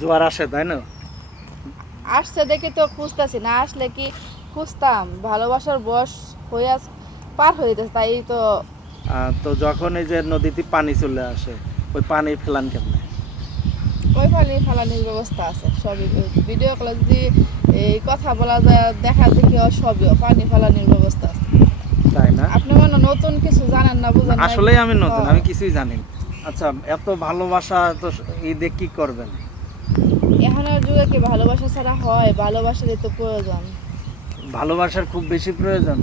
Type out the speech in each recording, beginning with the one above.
জোয়ার আসে তাই না? আসছে দেখে তো খুঁজতেছি, না আসলে কি খুঁজতাম? ভালোবাসার বয়স হয়ে পার হয়ে গেছে, তাই তো। তো যখন এই যে নদীতে পানি চলে আসে, ওই পানি ফেলান কেমনে? ওই পানি ফালানির ব্যবস্থা আছে সবই। ভিডিও কলে যদি এই কথা বলা যায়, দেখা দেখি সবই পানি ফালানির ব্যবস্থা আছে। তাই না? আপনি মানে নতুন কিছু জানেন না, বুঝেন না। আসলেই আমি নতুন, হ্যাঁ। আমি কিছুই জানি না। আচ্ছা, এত ভালোবাসা তো ঈদে কি করবেন? এখনের যুগে কি ভালোবাসা ছাড়া হয়? ভালোবাসারই তো প্রয়োজন। ভালোবাসার খুব বেশি প্রয়োজন।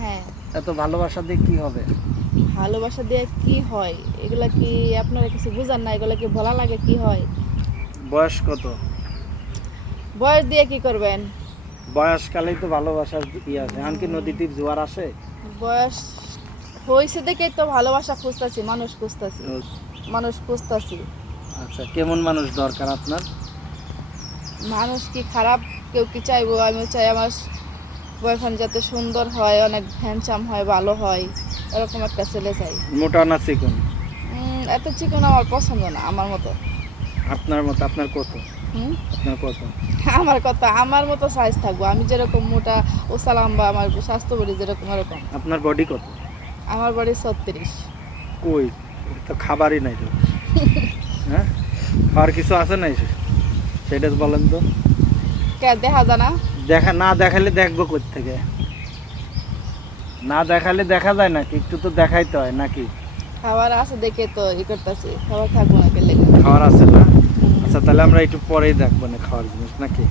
হ্যাঁ। এত ভালোবাসা দিয়ে কি হবে? ভালোবাসা দিয়ে কি হয় এগুলা কি আপনারা কিছু বুঝান না? এগুলা কি বলা লাগে কি হয়? বয়স কত? বয়স দিয়ে কি করবেন? বয়সকালেই তো ভালোবাসার আছে। এমনকি নদীতে জোয়ার আসে। বয়স হয়েছে দেখেই তো ভালোবাসা খুঁজতেছি, মানুষ খুঁজতেছি, মানুষ খুঁজতেছি। আচ্ছা, কেমন মানুষ দরকার আপনার? মানুষ কি খারাপ কেউ কি চাইবো? আমিও চাই আমার বয়ফ্রেন্ড যাতে সুন্দর হয়, অনেক হ্যান্ডসাম হয়, ভালো হয়, এরকম একটা ছেলে চাই। মোটা না চিকন? এত চিকন আমার পছন্দ না, আমার মতো। আপনার মতো? আপনার কত? হুম আপনার কত? আমার কথা, আমার মতো সাইজ থাকবো। আমি যেরকম মোটা ও সালাম্বা, আমার স্বাস্থ্য বডি যেরকম এরকম। আপনার বডি কত? আমার বডি 36। কই, তো খাবারই নাই তো। হ্যাঁ, খাওয়ার কিছু আছে নাই সেটা বলেন তো। কে দেখা যায় না? না দেখালে দেখবো কোত্থেকে? না দেখালে দেখা যায় নাকি? একটু তো দেখাইতে হয় নাকি? খাবার আছে দেখে তো করতেছি, খাবার থাকবো না কেলে। খাওয়ার আছে না? আচ্ছা, তাহলে আমরা একটু পরেই দেখবো না খাওয়ার জিনিস নাকি?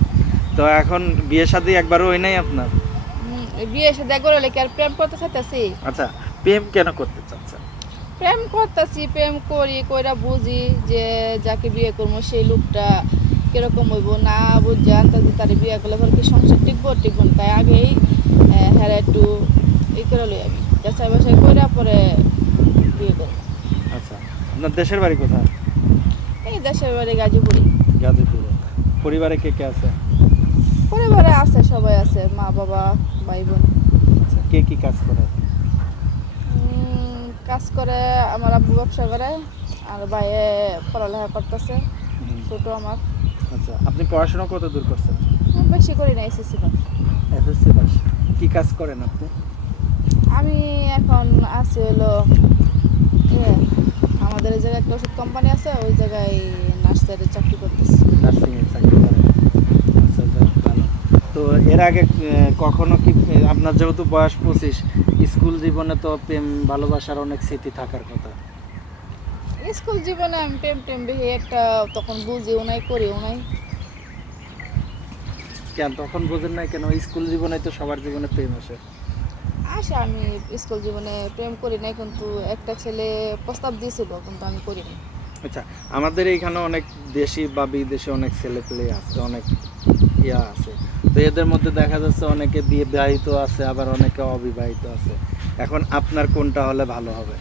তো এখন বিয়ে শাদী একবারও হয় নাই আপনার? বিয়ে এসে দেখবো হলে কি আর প্রেম করতে চাইতেছি? আচ্ছা, প্রেম কেন করতে চাচ্ছেন? প্রেম করতেছি, প্রেম করি, কইরা বুঝি যে যাকে বিয়ে করবো সেই লোকটা কিরকম হইব, না বুঝে আনতাছি তার বিয়ে করলে পরে কি সংসার টিকবো টিকবো না, তাই আগেই হ্যাঁ একটু করে লই আমি, যাচাই বাছাই কইরা পরে বিয়ে করবো। আচ্ছা, আপনার দেশের বাড়ি কোথায়? এই দেশের বাড়ি গাজীপুরি। গাজীপুরে। পরিবারে কে কে আছে? পরিবারে আছে, সবাই আছে, মা বাবা ভাই বোন। আচ্ছা, কে কি কাজ করে? কাজ করে আমার আব্বু, ব্যবসা করে, আর ভাইয়ে পড়ালেখা করতেছে, ছোট আমার। আচ্ছা, আপনি পড়াশোনা কত দূর করছেন? বেশি করি না, এসএসসি পাস। SSC pass. কি কাজ করেন আপনি? আমি এখন আছি হলো আমাদের এই জায়গায় একটা ওষুধ কোম্পানি আছে, ওই জায়গায় নার্সারি চাকরি করতেছি। নার্সিং এর চাকরি করেন? আচ্ছা, যাক ভালো। তো এর আগে কখনো কি আপনার যেহেতু বয়স 25, স্কুল জীবনে তো প্রেম ভালোবাসার অনেক স্মৃতি থাকার কথা। স্কুল জীবনে আমি প্রেম টেম বেশি একটা তখন বুঝিও নাই, করিও নাই। কেন তখন বোঝেন নাই কেন? স্কুল জীবনে তো সবার জীবনে প্রেম আসে। আমি স্কুল জীবনে প্রেম করি নাই, কিন্তু একটা ছেলে প্রস্তাব দিয়েছিল, কিন্তু আমি করিনি। আচ্ছা, আমাদের এইখানে অনেক দেশি বা বিদেশি অনেক ছেলে পেলে আছে, অনেক আছে। তো এদের মধ্যে দেখা যাচ্ছে অনেকে বিবাহিত আছে, আবার অনেকে অবিবাহিত আছে। এখন আপনার কোনটা হলে ভালো হবে?